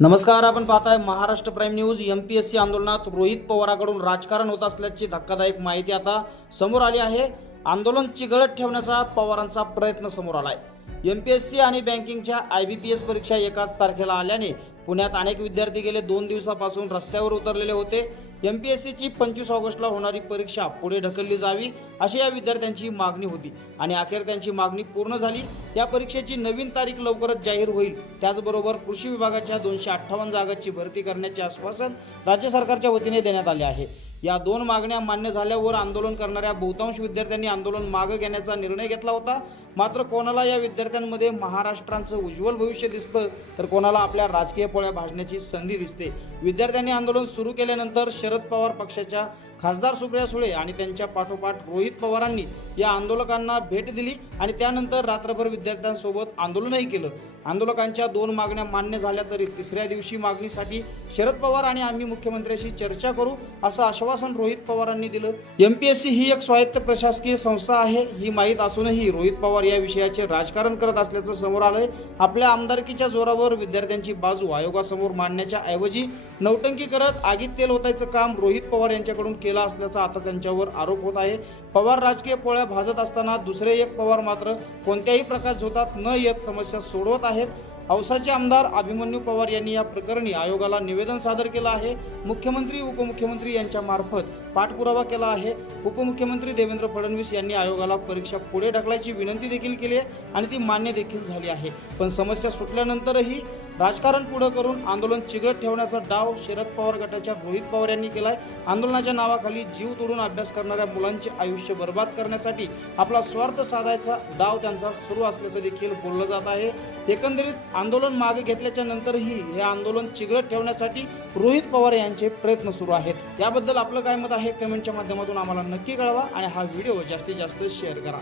नमस्कार आपण पाहताय Maharashtra prime news. M P S C आंदोलनात रोहित पवाराकडून राजकारण होत असल्याची धक्कादायक माहिती आता समोर आली आहे. आंदोलन चिघळत ठेवण्याचा पवारांचा प्रयत्न समोर आला आहे एम पी एस सी आणि बँकिंगच्या आय बी पी एस परीक्षा एकाच तारखेला आल्याने पुण्यात अनेक विद्यार्थी गेले दोन दिवसापासून रस्त्यावर उतरलेले होते. एम पी एस सीची पंचवीस ऑगस्टला होणारी परीक्षा पुढे ढकलली जावी अशी या विद्यार्थ्यांची मागणी होती. आणि अखेर त्यांची मागणी पूर्ण झाली. या परीक्षेची नवीन तारीख लवकरच जाहीर होईल. त्याचबरोबर कृषी विभागाच्या दोनशे अठ्ठावन्न जागांची भरती करण्याचे आश्वासन राज्य सरकारच्या वतीने देण्यात आले आहे. या दोन मागण्या मान्य झाल्यावर आंदोलन करणाऱ्या बहुतांश विद्यार्थ्यांनी आंदोलन मागं घेण्याचा निर्णय घेतला होता. मात्र कोणाला या विद्यार्थ्यांमध्ये महाराष्ट्राचं उज्ज्वल भविष्य दिसतं तर कोणाला आपल्या राजकीय पोळ्या भाजण्याची संधी दिसते. विद्यार्थ्यांनी आंदोलन सुरू केल्यानंतर शरद पवार पक्षाच्या खासदार सुप्रिया सुळे आणि त्यांच्या पाठोपाठ रोहित पवारांनी या आंदोलकांना भेट दिली आणि त्यानंतर रात्रभर विद्यार्थ्यांसोबत आंदोलनही केलं. आंदोलकांच्या दोन मागण्या मान्य झाल्या तरी तिसऱ्या दिवशी मागणीसाठी शरद पवार आणि आम्ही मुख्यमंत्र्यांशी चर्चा करू असं आश्वासन रोहित पवारांनी दिलं. एम पी एस सी ही एक स्वायत्त प्रशासकीय संस्था आहे ही माहीत असूनही रोहित पवार या विषयाचे राजकारण करत असल्याचं समोर आलंय. आपल्या आमदारकीच्या जोरावर विद्यार्थ्यांची बाजू आयोगासमोर मांडण्याच्या ऐवजी नौटंकी करत आगीत तेल होतायचं काम रोहित पवार यांच्याकडून केलं असल्याचा आता त्यांच्यावर आरोप होत आहे. पवार राजकीय पोळ्या भाजत असताना दुसरे एक पवार मात्र कोणत्याही प्रकाश झोतात न येत समस्या सोडवत आहेत. औसाचे आमदार अभिमन्यू पवार यांनी या प्रकरणी आयोगाला निवेदन सादर केलं आहे. मुख्यमंत्री उपमुख्यमंत्री यांच्या मार्फत पाठपुरावा केला आहे. उपमुख्यमंत्री देवेंद्र फडणवीस यांनी आयोगाला परीक्षा पुढे ढकलायची विनंती देखील केली आहे आणि ती मान्य देखील झाली आहे. पण समस्या सुटल्यानंतरही राजकारण पुढं करून आंदोलन चिघळत ठेवण्याचा डाव शरद पवार गटाच्या रोहित पवार यांनी केलाय. आंदोलनाच्या नावाखाली जीव तोडून अभ्यास करणाऱ्या मुलांचे आयुष्य बर्बाद करण्यासाठी आपला स्वार्थ साधायचा डाव त्यांचा सुरू असल्याचं देखील बोललं जात आहे. एकंदरीत आंदोलन मागे घेतल्याच्या नंतरही हे आंदोलन चिघळत ठेवण्यासाठी रोहित पवार यांचे प्रयत्न सुरू आहेत. याबद्दल आपलं काय मत आहे? कमेंटच्या माध्यमातून आम्हाला नक्की कळवा आणि हा व्हिडिओ जास्तीत जास्त शेअर करा.